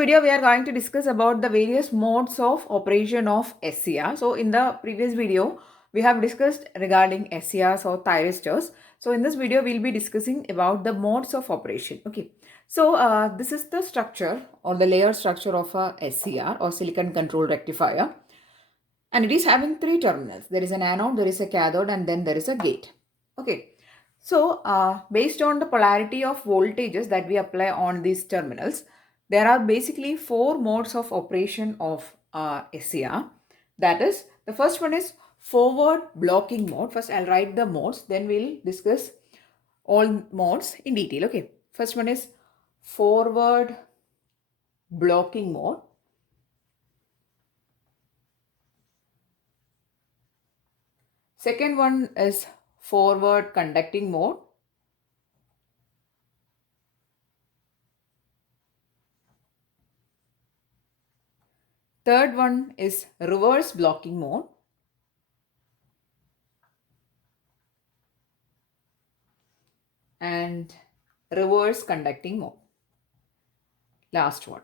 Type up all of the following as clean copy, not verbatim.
video, we are going to discuss about the various modes of operation of SCR. So, in the previous video, we have discussed regarding SCRs or thyristors. So, in this video, we'll be discussing about the modes of operation. Okay. So, this is the structure or the layer structure of a SCR or silicon control rectifier. And it is having three terminals. There is an anode, there is a cathode, and then there is a gate. Okay. So, based on the polarity of voltages that we apply on these terminals, there are basically four modes of operation of SCR. That is, the first one is forward blocking mode. First, I'll write the modes, then we'll discuss all modes in detail. Okay. First one is forward blocking mode. Second one is forward conducting mode. Third one is reverse blocking mode. And reverse conducting mode. Last one.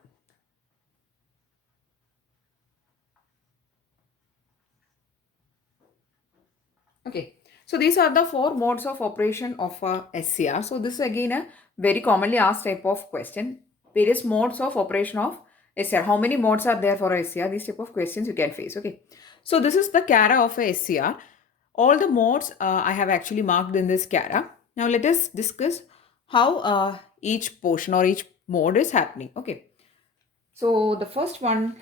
Okay. So these are the four modes of operation of a SCR. So this is again a very commonly asked type of question. Various modes of operation of SCR. How many modes are there for a SCR? These type of questions you can face. Okay. So this is the cara of a SCR. All the modes I have actually marked in this cara. Now let us discuss how each portion or each mode is happening. Okay. So the first one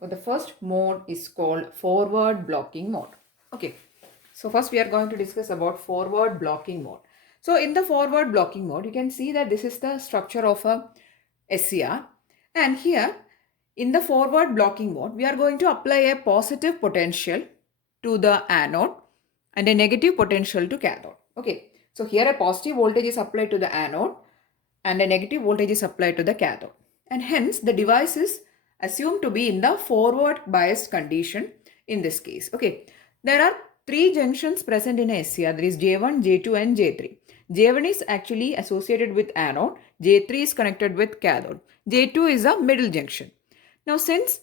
or the first mode is called forward blocking mode. Okay. So first we are going to discuss about forward blocking mode. So in the forward blocking mode, you can see that this is the structure of a SCR. And here in the forward blocking mode, we are going to apply a positive potential to the anode and a negative potential to cathode. Okay. So here a positive voltage is applied to the anode and a negative voltage is applied to the cathode. And hence the device is assumed to be in the forward biased condition in this case. Okay. There are three junctions present in a SCR. There is J1, J2 and J3. J1 is actually associated with anode. J3 is connected with cathode. J2 is a middle junction. Now since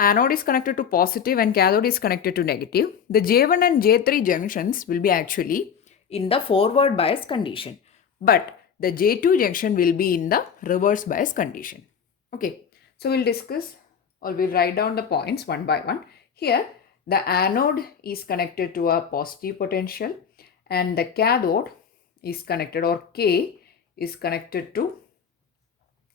anode is connected to positive and cathode is connected to negative, the J1 and J3 junctions will be actually in the forward bias condition. But the J2 junction will be in the reverse bias condition. Okay, so we'll discuss or we'll write down the points one by one. Here, the anode is connected to a positive potential and the cathode is connected or K is connected to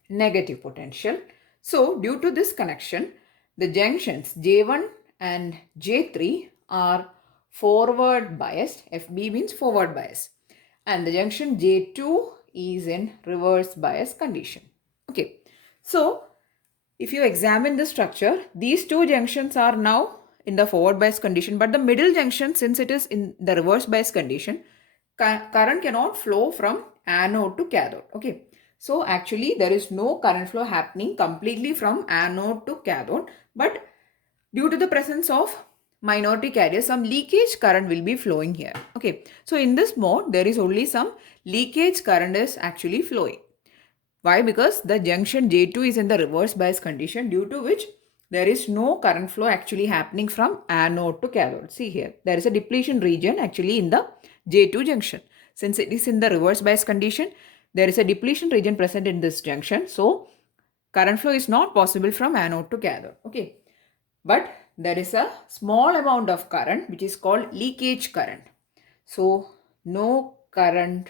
negative potential. So, due to this connection, the junctions J1 and J3 are forward biased. FB means forward bias. And the junction J2 is in reverse bias condition. Okay. So, if you examine the structure, these two junctions are now in the forward bias condition, but the middle junction, since it is in the reverse bias condition, current cannot flow from anode to cathode. Okay. So actually there is no current flow happening completely from anode to cathode, but due to the presence of minority carriers, some leakage current will be flowing here. Okay. So in this mode, there is only some leakage current is actually flowing. Why? Because the junction J2 is in the reverse bias condition, due to which there is no current flow actually happening from anode to cathode. See here, there is a depletion region actually in the J2 junction. Since it is in the reverse bias condition, there is a depletion region present in this junction. So, current flow is not possible from anode to cathode. Okay. But there is a small amount of current which is called leakage current. So, no current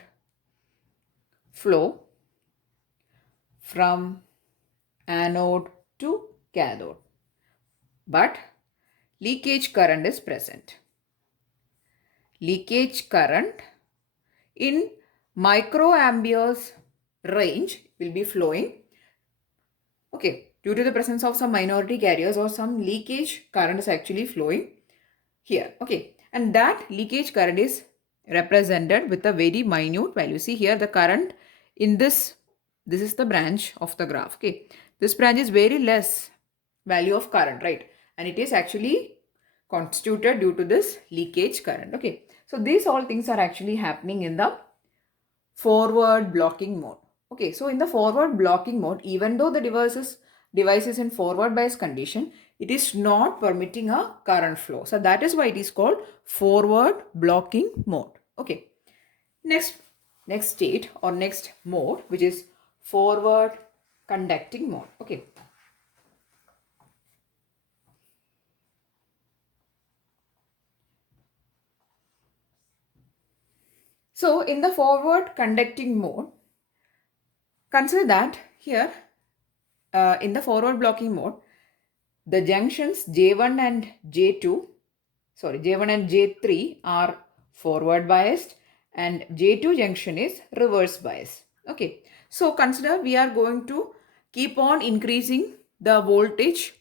flow from anode to cathode, but leakage current is present. Leakage current in microamperes range will be flowing. Okay, due to the presence of some minority carriers or some leakage current is actually flowing here. Okay, and that leakage current is represented with a very minute value. See here, the current in this is the branch of the graph. Okay, this branch is very less value of current, right? And it is actually constituted due to this leakage current. Okay, so these all things are actually happening in the forward blocking mode. Okay, so in the forward blocking mode, even though the device is device is in forward bias condition, it is not permitting a current flow. So that is why it is called forward blocking mode. Okay. Next state or next mode, which is forward conducting mode. Okay. So in the forward conducting mode, consider that here in the forward blocking mode, the junctions J1 and J3 are forward biased and J2 junction is reverse biased. Okay, so consider we are going to keep on increasing the voltage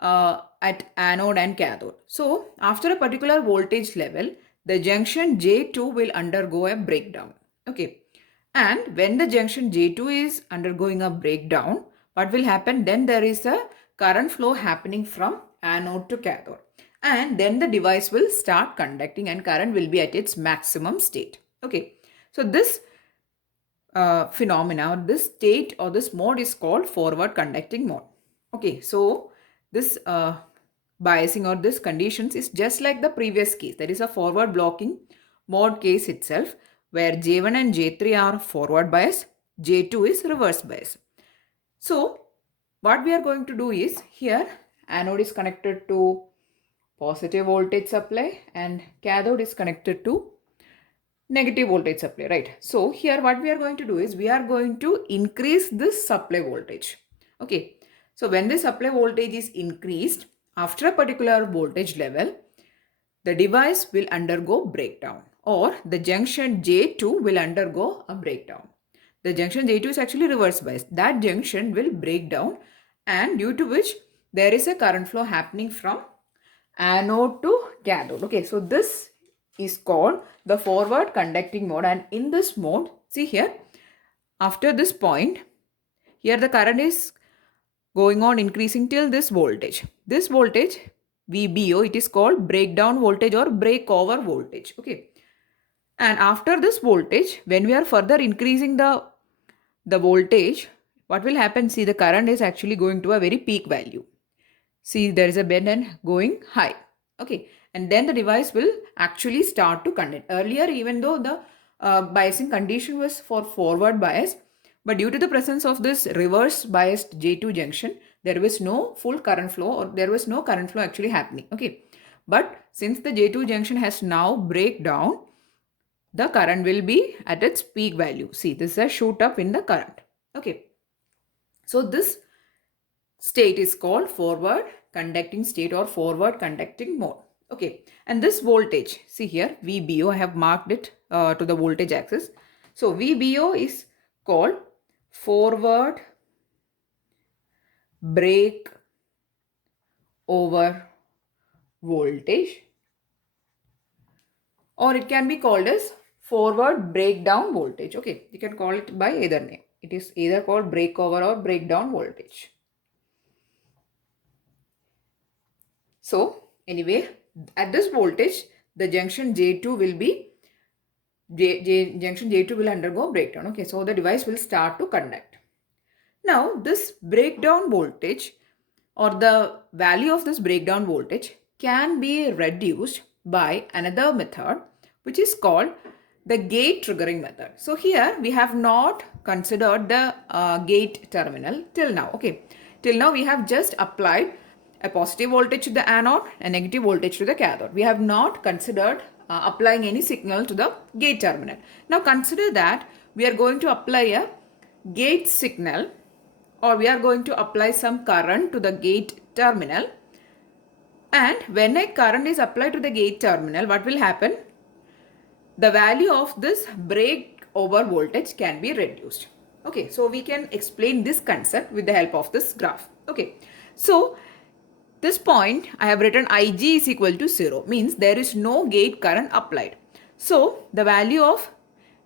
at anode and cathode. So after a particular voltage level, the junction J2 will undergo a breakdown. Okay, and when the junction J2 is undergoing a breakdown, what will happen? Then there is a current flow happening from anode to cathode. And then the device will start conducting and current will be at its maximum state. Okay, so this phenomena or this state or this mode is called forward conducting mode. Okay, so this biasing or this conditions is just like the previous case. That is a forward blocking mode case itself, where J1 and J3 are forward bias, J2 is reverse bias. So what we are going to do is, here anode is connected to positive voltage supply and cathode is connected to negative voltage supply, right? So here what we are going to do is, we are going to increase this supply voltage. Okay, so when the supply voltage is increased after a particular voltage level, the device will undergo breakdown, or the junction J2 will undergo a breakdown. The junction J2 is actually reverse bias. That junction will break down, and due to which there is a current flow happening from anode to cathode. Okay, so this is called the forward conducting mode, and in this mode, see here, after this point, here the current is going on increasing till this voltage. This voltage VBO, it is called breakdown voltage or breakover voltage. Okay, and after this voltage, when we are further increasing the voltage, what will happen? See, the current is actually going to a very peak value. See, there is a bend and going high. Okay, and then the device will actually start to conduct. Earlier, even though the biasing condition was for forward bias, but due to the presence of this reverse biased J2 junction, there was no full current flow, or there was no current flow actually happening. Okay, but since the J2 junction has now break down, the current will be at its peak value. See, this is a shoot up in the current. Okay, so this state is called forward conducting state or forward conducting mode. Okay, and this voltage, see here, VBO, I have marked it to the voltage axis. So VBO is called forward break over voltage, or it can be called as forward breakdown voltage. Okay, you can call it by either name. It is either called breakover or breakdown voltage. So anyway, at this voltage, the junction J2 will be junction J2 will undergo breakdown. Okay, so the device will start to conduct. Now this breakdown voltage, or the value of this breakdown voltage, can be reduced by another method, which is called the gate triggering method. So here we have not considered the gate terminal till now. Okay, till now we have just applied a positive voltage to the anode and negative voltage to the cathode. We have not considered applying any signal to the gate terminal. Now consider that we are going to apply a gate signal, or we are going to apply some current to the gate terminal. And when a current is applied to the gate terminal, what will happen? The value of this break over voltage can be reduced. Okay, so we can explain this concept with the help of this graph. Okay, so this point I have written Ig is equal to 0, means there is no gate current applied. So the value of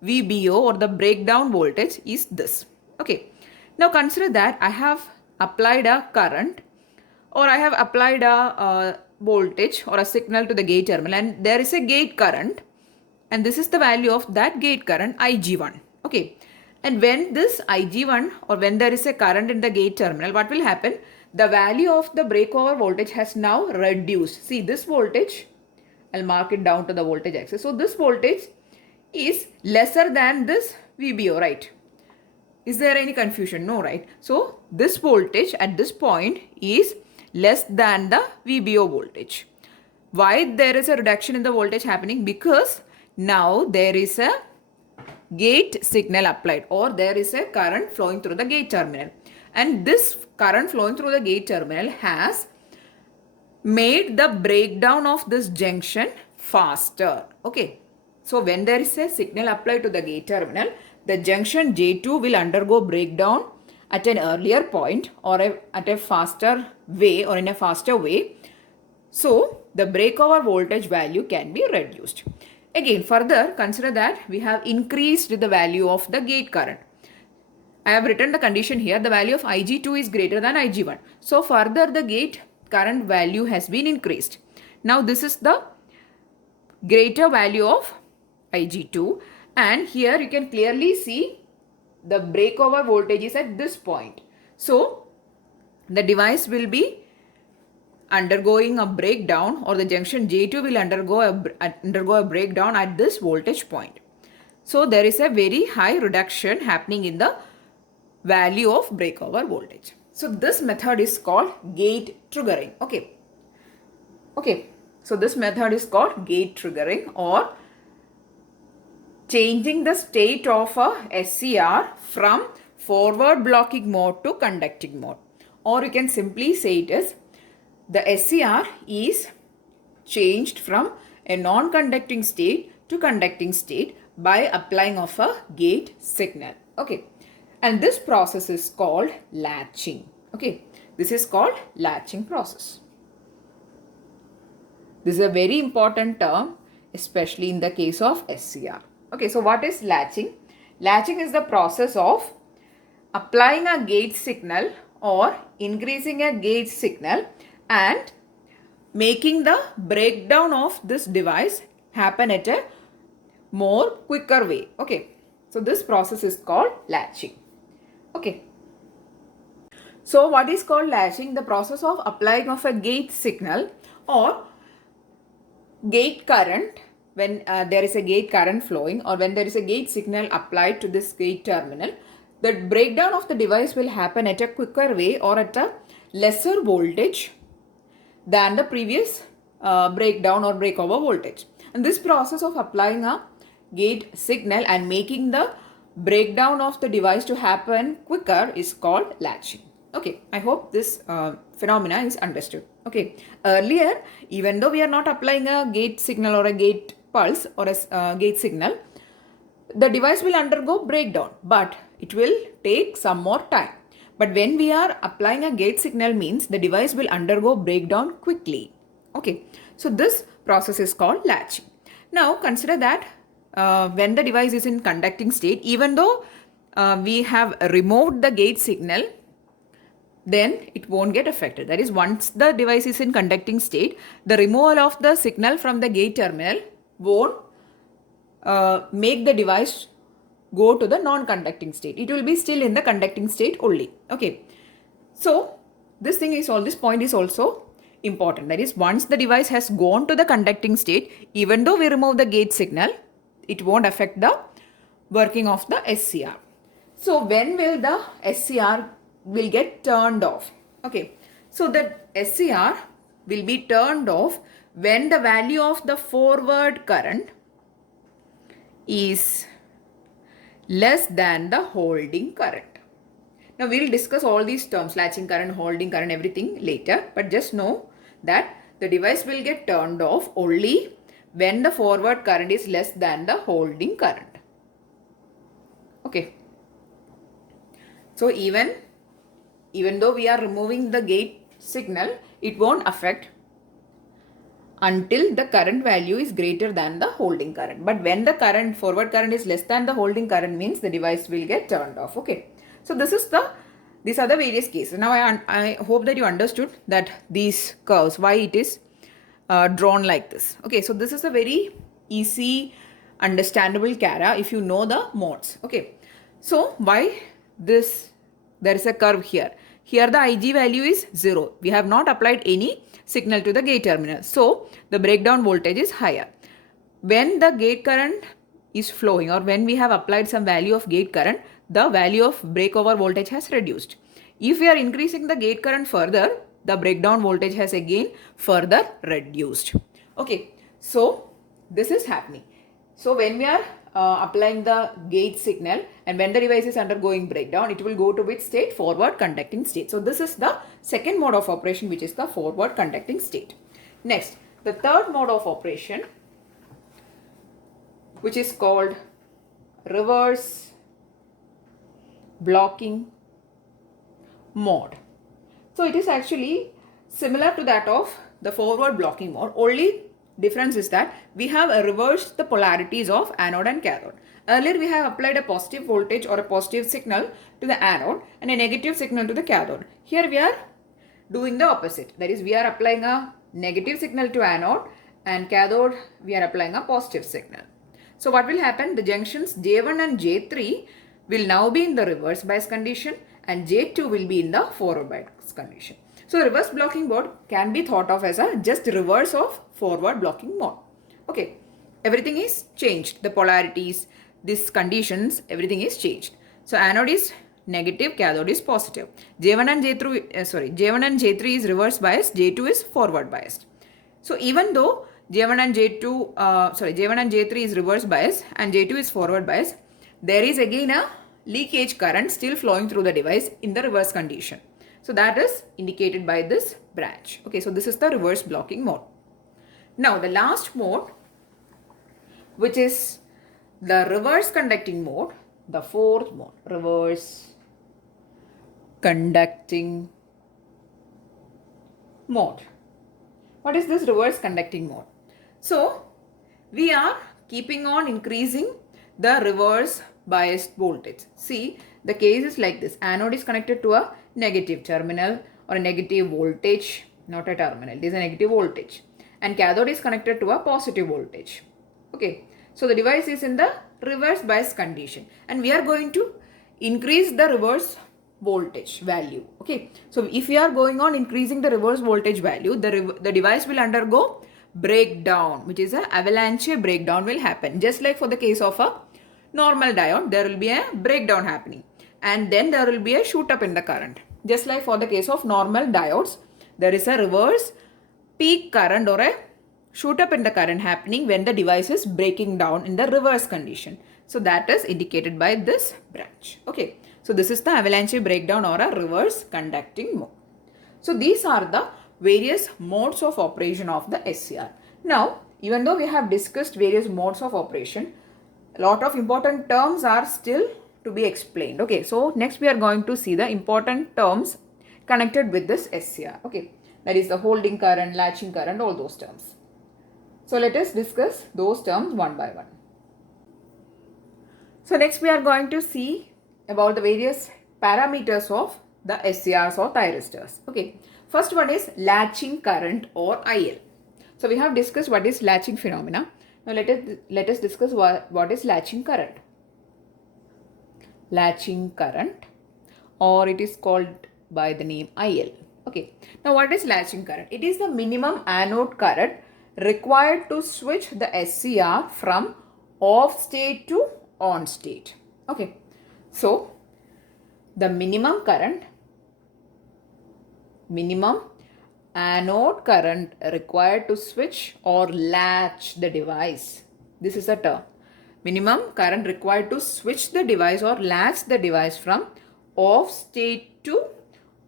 VBO, or the breakdown voltage, is this. Okay, now consider that I have applied a current, or I have applied a voltage or a signal to the gate terminal, and there is a gate current, and this is the value of that gate current, Ig1. Okay, And when this IG1 or when there is a current in the gate terminal, what will happen? The value of the breakover voltage has now reduced. See this voltage, I'll mark it down to the voltage axis. So this voltage is lesser than this VBO, right? Is there any confusion? No, right? So this voltage at this point is less than the VBO voltage. Why there is a reduction in the voltage happening? Because now there is a gate signal applied, or there is a current flowing through the gate terminal, and this current flowing through the gate terminal has made the breakdown of this junction faster. Okay, so when there is a signal applied to the gate terminal, the junction J2 will undergo breakdown at an earlier point, or at a faster way, or in a faster way. So the breakover voltage value can be reduced. Again, further consider that we have increased the value of the gate current. I have written the condition here. The value of IG2 is greater than IG1. So further the gate current value has been increased. Now this is the greater value of IG2, and here you can clearly see the breakover voltage is at this point. So the device will be undergoing a breakdown, or the junction J2 will undergo a breakdown at this voltage point. So there is a very high reduction happening in the value of breakover voltage. So this method is called gate triggering. Okay. So this method is called gate triggering, or changing the state of a SCR from forward blocking mode to conducting mode. Or you can simply say it as the SCR is changed from a non-conducting state to conducting state by applying of a gate signal. Okay. And this process is called latching. Okay. This is called latching process. This is a very important term, especially in the case of SCR. Okay. So what is latching? Latching is the process of applying a gate signal or increasing a gate signal and making the breakdown of this device happen at a more quicker way. Okay. So this process is called latching. Okay. So what is called latching? The process of applying of a gate signal or gate current when there is a gate current flowing, or when there is a gate signal applied to this gate terminal. The breakdown of the device will happen at a quicker way or at a lesser voltage than the previous breakdown or breakover voltage. And this process of applying a gate signal and making the breakdown of the device to happen quicker is called latching. Okay, I hope this phenomena is understood. Okay, earlier, even though we are not applying a gate signal or a gate pulse or a gate signal, the device will undergo breakdown, but it will take some more time. But when we are applying a gate signal means the device will undergo breakdown quickly. Okay, so this process is called latching. Now consider that when the device is in conducting state, even though we have removed the gate signal, then it won't get affected. That is, once the device is in conducting state, the removal of the signal from the gate terminal won't make the device go to the non-conducting state. It will be still in the conducting state only. Okay. So this point is also important. That is, once the device has gone to the conducting state, even though we remove the gate signal, it won't affect the working of the SCR. So when will the SCR will get turned off? Okay. So the SCR will be turned off when the value of the forward current is less than the holding current. Now we will discuss all these terms, latching current, holding current, everything later, but just know that the device will get turned off only when the forward current is less than the holding current. Okay. So even though we are removing the gate signal, it won't affect until the current value is greater than the holding current. But when the forward current is less than the holding current means the device will get turned off. Okay. So these are the various cases. Now I hope that you understood that these curves, why it is drawn like this. Okay. So this is a very easy understandable CARA if you know the modes. Okay. So why this? There is a curve here. Here the Ig value is 0. We have not applied any signal to the gate terminal. So the breakdown voltage is higher. When the gate current is flowing, or when we have applied some value of gate current, the value of breakover voltage has reduced. If we are increasing the gate current further, the breakdown voltage has again further reduced. Okay, so this is happening. So when we are applying the gate signal and when the device is undergoing breakdown, it will go to which state? Forward conducting state. So this is the second mode of operation, which is the forward conducting state. Next, the third mode of operation, which is called reverse blocking mode. So it is actually similar to that of the forward blocking mode. Only difference is that we have reversed the polarities of anode and cathode. Earlier we have applied a positive voltage or a positive signal to the anode and a negative signal to the cathode. Here we are doing the opposite. That is, we are applying a negative signal to anode and cathode we are applying a positive signal. So what will happen? The junctions J1 and J3 will now be in the reverse bias condition and J2 will be in the forward bias condition. So reverse blocking mode can be thought of as a just reverse of forward blocking mode. Okay, everything is changed. The polarities, these conditions, everything is changed. So anode is negative, cathode is positive. J1 and J3 is reverse biased, J2 is forward biased. So even though J1 and J3 is reverse bias and J2 is forward bias, there is again a leakage current still flowing through the device in the reverse condition. So that is indicated by this branch. Okay, so this is the reverse blocking mode. Now the last mode, which is the reverse conducting mode, the fourth mode, reverse conducting mode. What is this reverse conducting mode? So we are keeping on increasing the reverse biased voltage. See, the case is like this. Anode is connected to a negative terminal or a negative voltage, not a terminal. It is a negative voltage. And cathode is connected to a positive voltage. Okay. So the device is in the reverse bias condition. And we are going to increase the reverse voltage value. Okay. So if we are going on increasing the reverse voltage value, the device will undergo breakdown, which is an avalanche breakdown will happen. Just like for the case of a normal diode, there will be a breakdown happening. And then there will be a shoot up in the current. Just like for the case of normal diodes, there is a reverse peak current or a shoot up in the current happening when the device is breaking down in the reverse condition. So that is indicated by this branch. Okay. So this is the avalanche breakdown or a reverse conducting mode. So these are the various modes of operation of the SCR. Now, even though we have discussed various modes of operation, a lot of important terms are still to be explained. Okay, so next we are going to see the important terms connected with this SCR. Okay, that is the holding current, latching current, all those terms. So let us discuss those terms one by one. So next we are going to see about the various parameters of the SCRs or thyristors. Okay, first one is latching current or IL. So we have discussed what is latching phenomena. Now let us discuss what is latching current. Latching current, or it is called by the name IL. Okay. Now what is latching current? It is the minimum anode current required to switch the SCR from off state to on state. Okay. So the minimum anode current required to switch or latch the device. This is a term. Minimum current required to switch the device or latch the device from off state to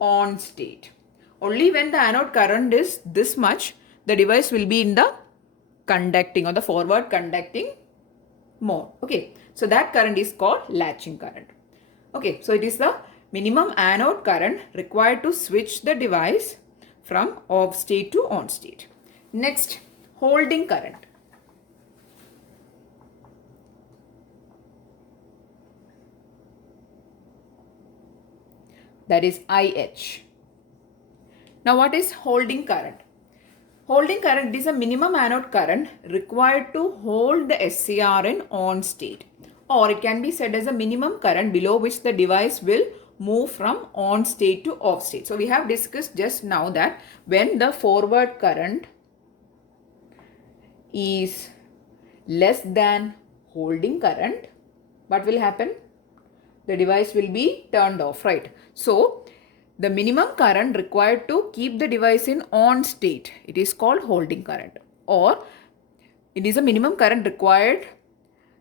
on state. Only when the anode current is this much, the device will be in the conducting or the forward conducting mode. Okay. So that current is called latching current. Okay. So it is the minimum anode current required to switch the device from off state to on state. Next, holding current. That is IH. Now what is holding current? Holding current is a minimum anode current required to hold the SCR in on state. or it can be said as a minimum current below which the device will move from on state to off state. So we have discussed just now that when the forward current is less than holding current, what will happen? The device will be turned off, right? So the minimum current required to keep the device in on state, it is called holding current, or it is a minimum current required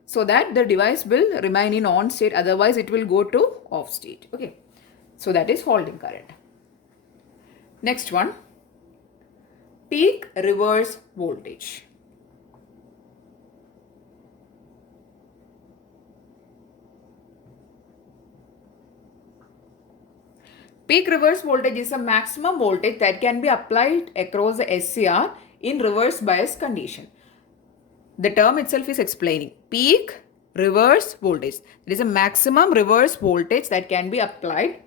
so that the device will remain in on state, otherwise it will go to off state. Okay, so that is holding current. Next one, peak reverse voltage. Peak reverse voltage is a maximum voltage that can be applied across the SCR in reverse bias condition. The term itself is explaining peak reverse voltage. It is a maximum reverse voltage that can be applied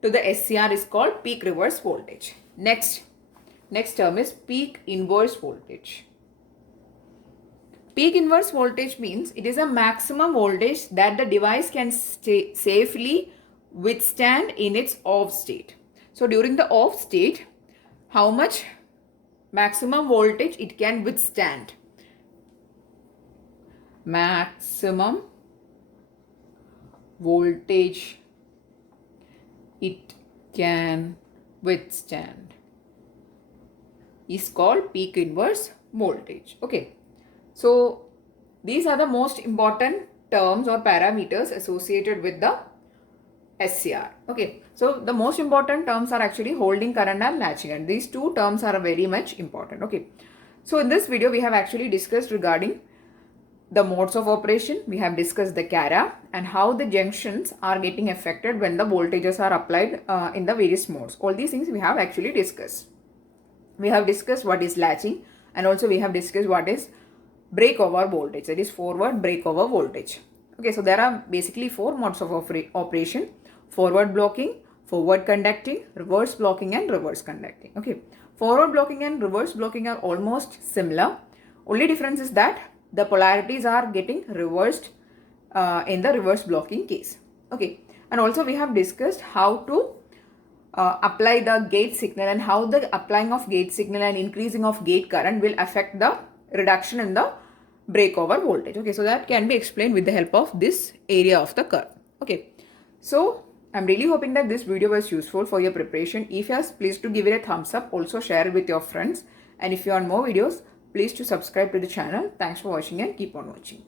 to the SCR is called peak reverse voltage. Next term is peak inverse voltage. Peak inverse voltage means it is a maximum voltage that the device can safely withstand in its off state. So during the off state, how much maximum voltage it can withstand? Maximum voltage it can withstand is called peak inverse voltage. Okay, so these are the most important terms or parameters associated with the SCR. Okay, so the most important terms are actually holding current and latching current. These two terms are very much important. Okay, so in this video we have actually discussed regarding the modes of operation. We have discussed the CARA and how the junctions are getting affected when the voltages are applied in the various modes. All these things we have actually discussed. We have discussed what is latching, and also we have discussed what is breakover voltage, that is forward breakover voltage. Okay, so there are basically four modes of operation: forward blocking, forward conducting, reverse blocking and reverse conducting. Okay, forward blocking and reverse blocking are almost similar. Only difference is that the polarities are getting reversed in the reverse blocking case. Okay, and also we have discussed how to apply the gate signal and how the applying of gate signal and increasing of gate current will affect the reduction in the breakover voltage. Okay, so that can be explained with the help of this area of the curve. Okay, so I'm really hoping that this video was useful for your preparation. If yes, please do give it a thumbs up. Also share it with your friends. And if you want more videos, please to subscribe to the channel. Thanks for watching and keep on watching.